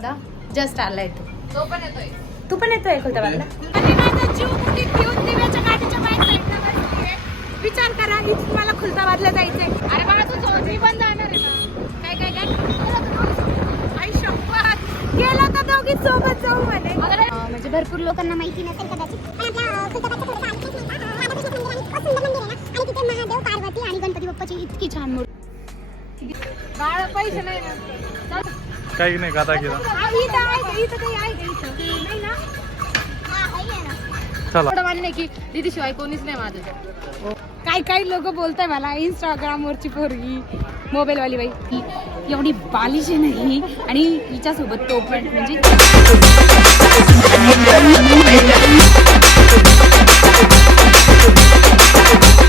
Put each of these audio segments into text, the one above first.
Just आलाय तू तो पण येतोय. तू पण येतोय खुलताबादला आणि माझा जीव कुठे? घेऊन दिव्याच्या गाडीच्या बाहेर साईडला बसलीये. विचार करा इथून मला खुलताबादला जायचंय. अरे बाळा तू सोबत मी पण जाणार आहे ना? काय काय काय? आई शपथ गेला तर दोघी सोबत जाऊ म्हणे. म्हणजे भरपूर लोकांना माहिती नसेल कदाचित. पण आपल्या अं, खुलताबादचं थोडंसं आधी तेच नाही का? अं, राधाकृष्ण मंदिर आहे ना? आणि तिथे महादेव पार्वती आणि गणपती बाप्पाची इतकी छान मूर्ती. बाळा पैसे नाही. काही नाही गाता का? नाही की दीदी शिवाय कोणीच नाही माझं काही काही लोक बोलताय मला इंस्टाग्राम वरची पोरगी मोबाईल वाली बाई एवढी बालिश नाही आणि हिच्यासोबत तो पण म्हणजे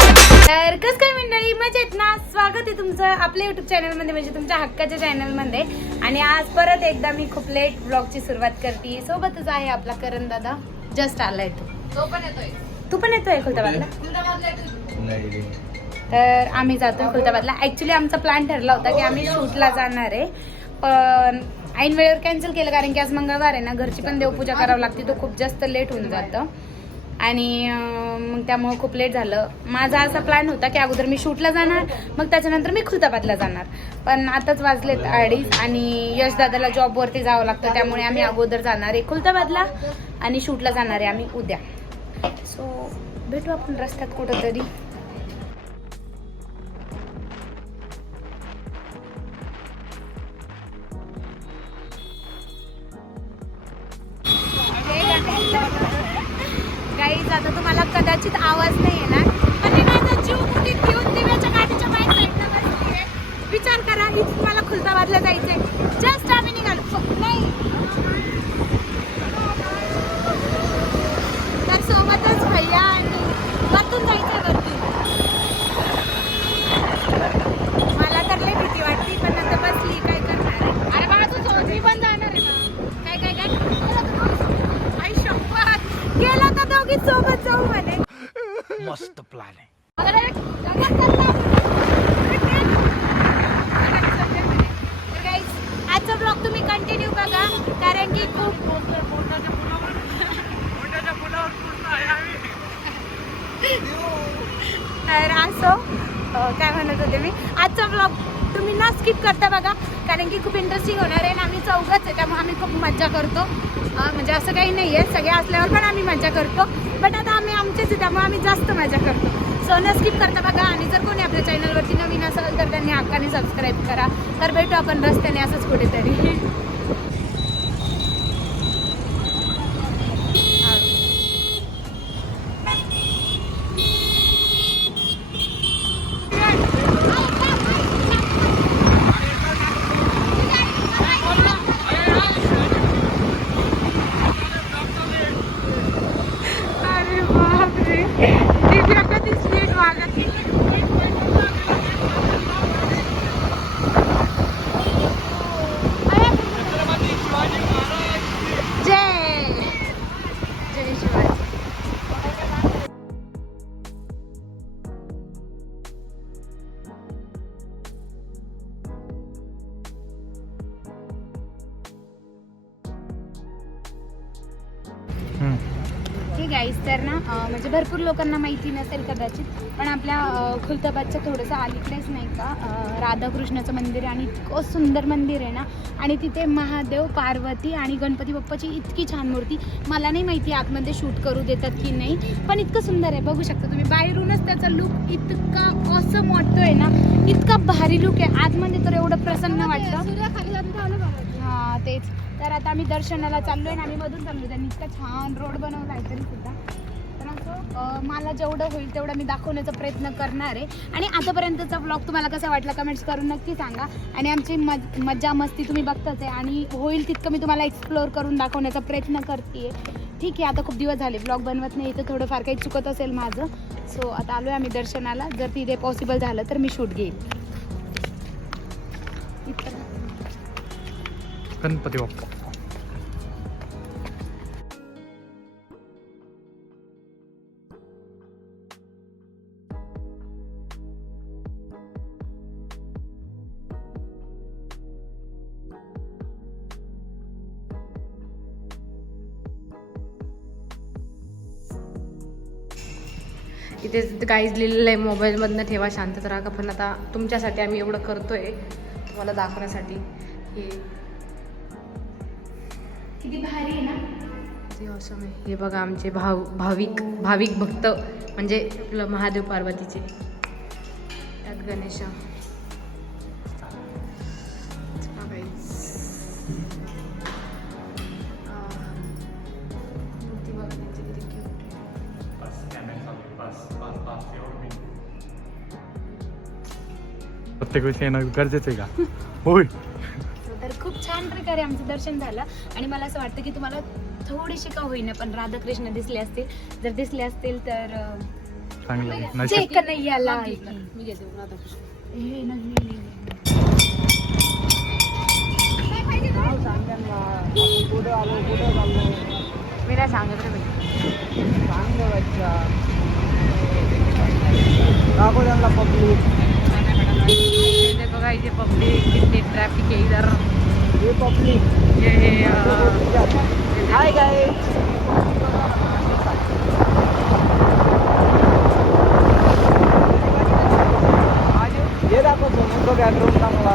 तर कस काय मंडळी? मजेत ना? स्वागत आहे तुमचं आपल्या युट्यूब चॅनलमध्ये म्हणजे तुमच्या हक्काच्या चॅनलमध्ये आणि आज परत एकदा मी खूप लेट ब्लॉगची सुरुवात करते सोबतच आहे आपला करण दादा. जस्ट आलाय तू. तो पण येतोय. तू पण येतोय खुलताबादला. तर आम्ही जातो खुलताबादला ऍक्च्युली आमचा प्लॅन ठरला होता की आम्ही शूटला जाणार आहे. पण ऐन वेळेवर कॅन्सल केलं कारण की आज मंगळवार आहे ना. घरची पण देवपूजा करावी लागते. तो खूप जास्त लेट होऊन जातं. आणि मग त्यामुळं खूप लेट झालं. माझा असा प्लॅन होता की अगोदर मी शूटला जाणार मग त्याच्यानंतर मी खुलताबादला जाणार. पण आताच वाजलेत अडीच आणि यश दादाला जॉबवरती जावं लागतं त्यामुळे आम्ही अगोदर जाणार आहे खुलताबादला आणि शूटला जाणार आहे आम्ही उद्या. सो भेटू आपण रस्त्यात कुठंतरी. करत होते मी आजचा ब्लॉग तुम्ही ना स्किप करता बघा कारण की खूप इंटरेस्टिंग होणार आहे आणि आम्ही चौघच आहे त्यामुळे आम्ही खूप मजा करतो. म्हणजे असं काही नाही आहे सगळे असल्यावर पण आम्ही मजा करतो. बट आता आम्ही आमचेच आहे त्यामुळे आम्ही जास्त मजा करतो. सो न स्किप करता बघा आणि जर कोणी आपल्या चॅनलवरती नवीन असेल तर त्यांनी हक्काने सबस्क्राईब करा. तर भेटू आपण रस्त्याने असंच कुठेतरी. म्हणजे भरपूर लोकांना माहिती नसेल कदाचित पण आपल्या खुलताबादच्या थोडंसं अलीकडेच नाही का राधाकृष्णाचं मंदिर आहे आणि इतकं सुंदर मंदिर आहे ना आणि तिथे महादेव पार्वती आणि गणपती बाप्पाची इतकी छान मूर्ती मला नाही माहिती आतमध्ये शूट करू देतात की नाही पण इतकं सुंदर आहे बघू शकता तुम्ही. बाहेरूनच त्याचा लुक इतका असं वाटतोय ना इतका भारी लुक आहे. आतमध्ये तर एवढं प्रसन्न वाटतं. हा तेच. तर आता आम्ही दर्शनाला चाललोय आणि आम्ही मधून चाललोय त्यांनी इतका छान रोड बनवला आहे तरी सुद्धा. मला जेवढं होईल तेवढं मी दाखवण्याचा प्रयत्न करणार आहे. आणि आतापर्यंतचा ब्लॉग तुम्हाला कसा वाटला कमेंट्स करून नक्की सांगा. आणि आमची मज मज्जा मस्ती तुम्ही बघताच आहे. आणि होईल तितकं मी तुम्हाला एक्सप्लोअर करून दाखवण्याचा प्रयत्न करते ठीक आहे आता खूप दिवस झाले ब्लॉग बनवत नाही तर थोडंफार काही चुकत असेल माझं. सो आता आलो आहे आम्ही दर्शनाला. जर तिथे पॉसिबल झालं तर मी शूट घेईल. गणपती बाप्पा. इथे गाईज लिहिलेलं आहे मोबाईलमधनं ठेवा शांतता राहा पण आता तुमच्यासाठी आम्ही एवढं करतोय तुम्हाला दाखवण्यासाठी. हे. किती भारी आहे ना? आहे. हे बघा आमचे भाव भाविक भाविक भक्त म्हणजे आपलं महादेव पार्वतीचे. त्यात गणेशा. प्रत्येक वेळेस येणं गरजेचं आहे का? होय. तर खूप छान प्रकारे आमचं दर्शन झालं आणि मला असं वाटतं की तुम्हाला थोडीशी का होईना पण राधाकृष्ण दिसले असतील. जर दिसले असतील तर चांगलं आहे. नशीब कन्हैयाला मी घेते, मी घेते राधाकृष्ण. हे नाही, नाही, नाही. मी नाही सांगत रे बाई. ये देखो गाइस ये पब्लिक कितनी ट्रैफिक है इधर ये पब्लिक ये हाय गाइस ये दाखवतो तो बॅकग्राऊंड चांगला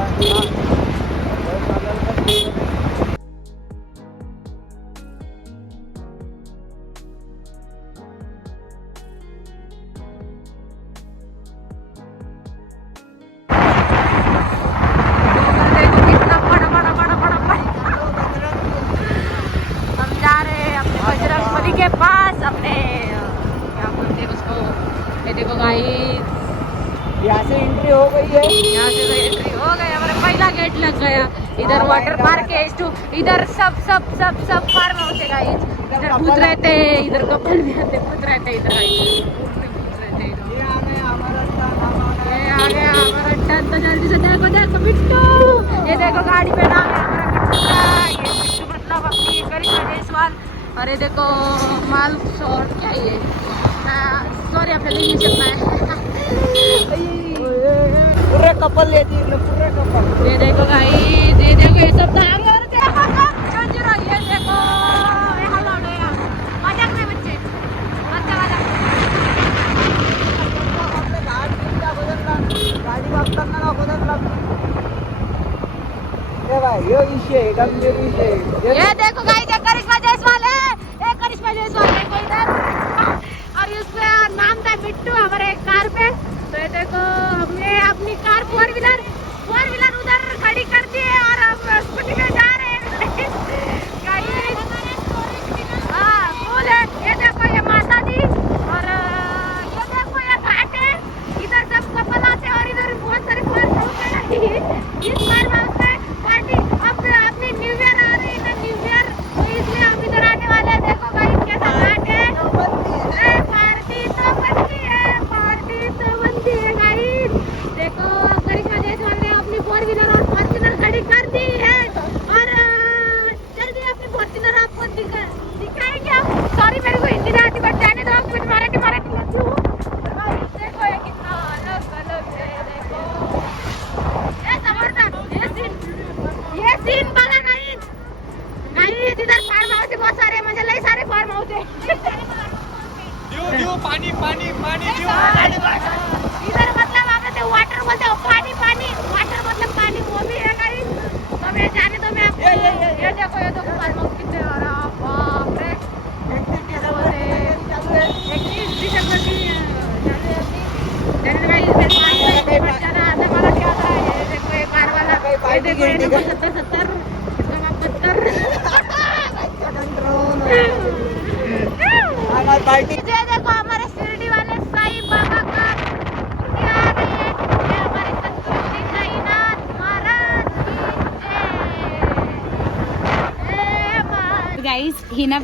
यहाँ से तो एंट्री हो गई हमारा पहला गेट लग गया। इधर वाटर पार्क है स्टू इधर सब सब सब सब फार्म हाउस है गाइस इधर भूत रहते हैं इधर कपल भी आते भूत रहते हैं इधर गाइस भूत रहते हैं इधर ये आ गए हमारा स्थान हमारा ये आ गया हमारा टन तो जल्दी से देखो देखो बिट्टू। ये देखो गाड़ी पे नाम है हमारा बिट्टू का। ये बिट्टू मतलब अपनी करिश्मा जायसवाल और ये देखो माल शॉर्ट क्या ये? सॉरी आपल्याला इंग्लिश येत नाही पूरे कपल है पूरे कपल ये देखो गाइस ये देखो ये सब और ये देखो ये हल्ला उड़ गया मजाक नहीं बच्चे बच्चा वाला गाडी वापरताना लागते हे बाय यो विषय गंभीर ये देखो गाइस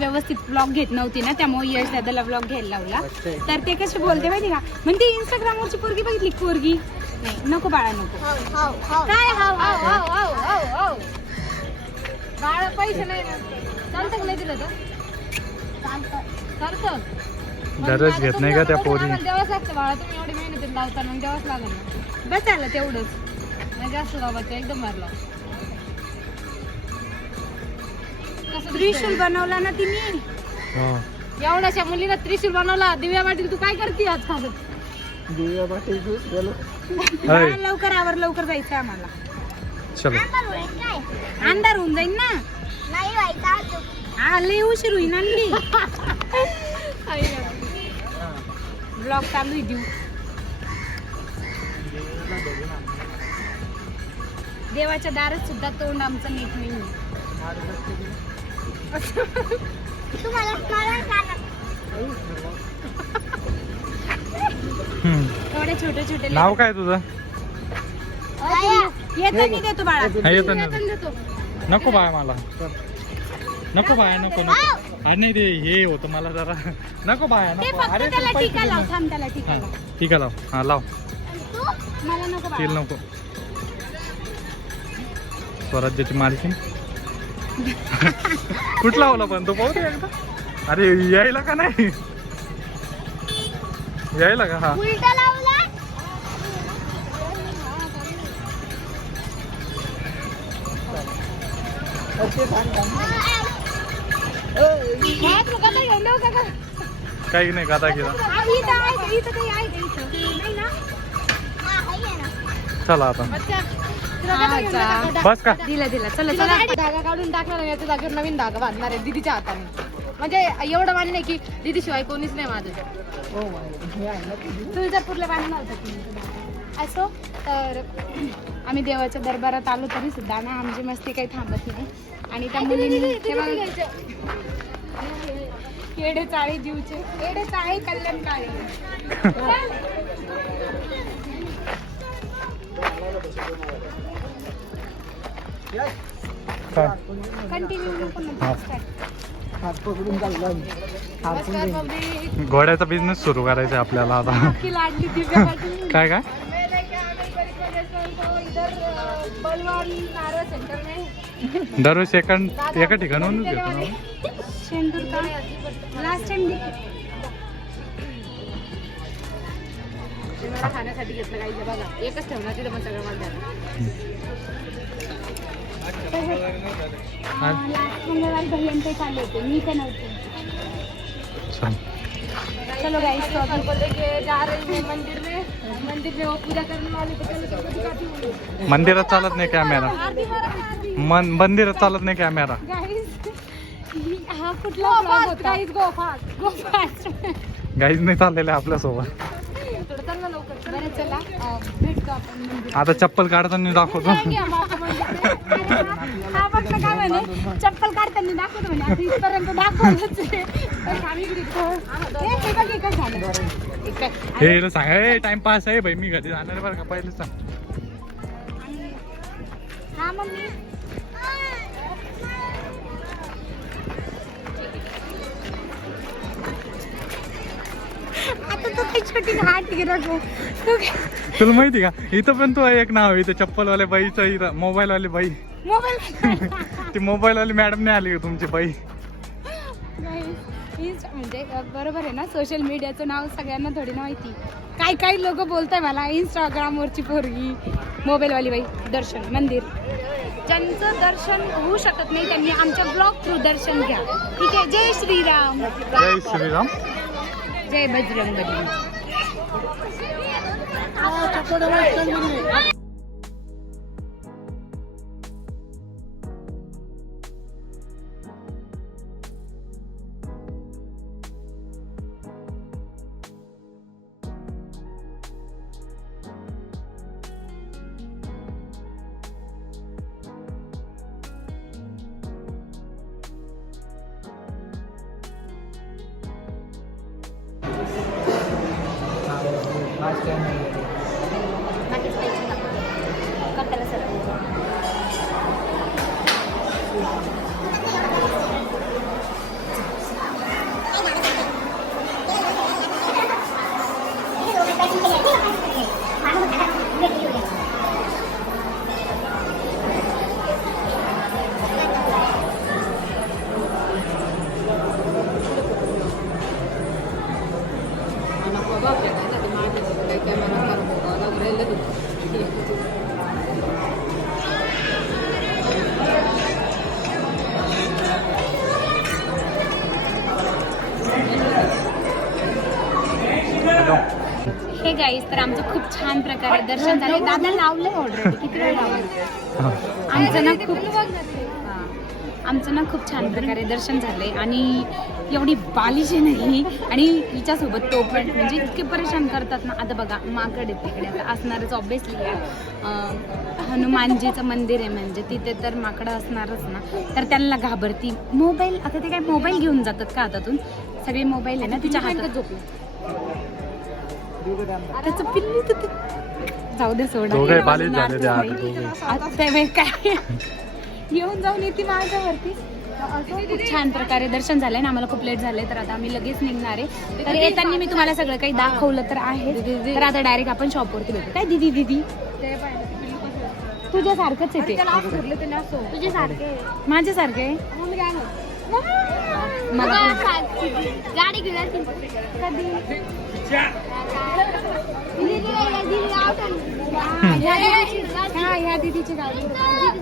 व्यवस्थित ब्लॉग घेत नव्हती ना त्यामुळे यश दादाला ब्लॉग घ्यायला लावला. तर ते कसे बोलते माहिती का? म्हणते इंस्टाग्रामवरची पोरगी बघितली पोरगी? नाही नको बाळा नको. काय हाव बाळा पैसे नाही ना. चालतं का नाही दिलं तर चालतं. दररोज घेत नाही का त्या पोरी? लागतं बाळा. तुम्ही एवढी मेहनत लावता मग लागेल बस झालं तेवढंच. नाही जास्त लावायचं एकदम मारला त्रिशूल बनवला ना तिने. हो. एवढ्याशा मुलीला त्रिशूल बनवला दिव्या पाटील तू काय करते आज खास दिव्या पाटील लवकर आवर लवकर जायचं आम्हाला. चलो. अंधार होऊन जाईल ना. नाही व्हायचं अजून. हा लई उशीर होईन आणली. ब्लॉग चालू आहे देऊ. देवाच्या दारात सुद्धा तोंड आमचं नीट नाही एवढे छोटे छोटे नाव काय तुझं? येतो मी देतो बाळा. हा नको बाय मला. नको बाय नको नको. अरे नाही ते हे होतं मला जरा. नको बाय ते नको. फक्त अरे टीका लाव ना. थांब त्याला टीका हा, लाव. ठीक आहे लाव. हा लाव. मला नको तेल बाळा नको. स्वराज्याची मालकीन कुठला लावला पण? तो पाहू दे एकदा. अरे यायला का नाही? यायला का? हा? काही नाही गाता गेला. चला आता. बस का? दिला दिला. चला चला. धागा काढून टाकला ना याच्या जागेवर नवीन धागा बांधणार आहे दीदीच्या हाताने. म्हणजे एवढं मान्य नाही की दीदी शिवाय कोणीच नाही आहे तुझी तुळजापूरला बांधणार होता तुम्ही. असो तर आम्ही देवाच्या दरबारात आलो तरी सुद्धा ना आमची मस्ती काही थांबत नाही. आणि त्या मुलींनी तेव्हा केडे चाळे जीवचे. केडे चाळे कल्याण काळे घोड्याचा बिझनेस सुरू करायचा आपल्याला आता. काय काय? दररोज सेकंड एका ठिकाणून घेतो लास्ट टाइम मला खाण्यासाठी घेतलं काही बघा. एकच ठेवणार तिथं पण सगळं मला द्या. मंगळवारी भैयांचे चालले होते. मी ते नव्हते चल. चलो गाइस तो अभी बोले कि जा रही है मंदिर में मंदिर में वो पूजा करने वाले को चलो चलो दिखाती हूँ मंदिरात चालत नाही कॅमेरा मन मंदिरात चालत नाही कॅमेरा हा कुठला vlog होता? गो फास्ट गो फास्ट गाईच नाही चाललेले आपल्यासोबत. आता चप्पल काढताना दाखवतो. चप्पल काढताना दाखवतो इथपर्यंत दाखवलंच हे. हे सांग. टाइमपास आहे भाई. मी घरी जाणार बरं का? पहिलेच सांग. हा मम्मी. छोटी हात तुला माहिती का? इथं पण तू एक नाव आहे इथं चप्पलवाले बाईचं इथं मोबाईलवाली बाई. मोबाईल. ती मोबाईलवाली मॅडम नाही आली का तुमची बाई. म्हणजे बरोबर आहे ना? सोशल मीडियाचं नाव सगळ्यांना थोडी ना माहिती. काही काही लोक बोलताय मला? इंस्टाग्रामवरची पोरगी मोबाईलवाली बाई दर्शन मंदिर. ज्यांचं दर्शन होऊ शकत नाही त्यांनी आमच्या ब्लॉग थ्रू दर्शन घ्या. ठीक आहे? जय श्रीराम. जय श्रीराम. जय बजरंग बली लास्ट टाइम बाकीचं दर्शन झाले. दादा किती वेळ लावलं? आमचं ना खूप हा. आमचं ना खूप छान प्रकारे दर्शन झाले. आणि एवढी बालिश नाही. आणि हिच्यासोबत तो पण. म्हणजे इतके परेशान करतात ना. आता बघा माकड तिकडे. आता असणारच ऑब्विसली हनुमानजीचं मंदिर आहे म्हणजे. तिथे तर माकडं असणारच ना. तर त्यांना घाबरती. मोबाईल आता ते काय मोबाईल घेऊन जातात का हातातून? सगळे मोबाईल आहे ना तिच्या हातात. त्याचं पिल्ली तर ते- जाऊ दे सोडा. दोघे बालिश झाले ते. आता दोघे. आता काय येऊन जाऊन येते माझ्यावरती. असं खूप छान प्रकारे दर्शन झालंय ना. आम्हाला खूप लेट झालंय तर आता आम्ही लगेच निघणार आहे. तर येताना मी तुम्हाला सगळं काही दाखवलं तर आहे. तर आता डायरेक्ट आपण शॉपवरती भेटू. काय दिदी दिदी? तुझ्यासारखंच आहे ते. तुझ्यासारखे माझ्यासारखं आहे? मला पण- गाडी घेऊया कधी? ह्या दिदीची गाडी. गाडी.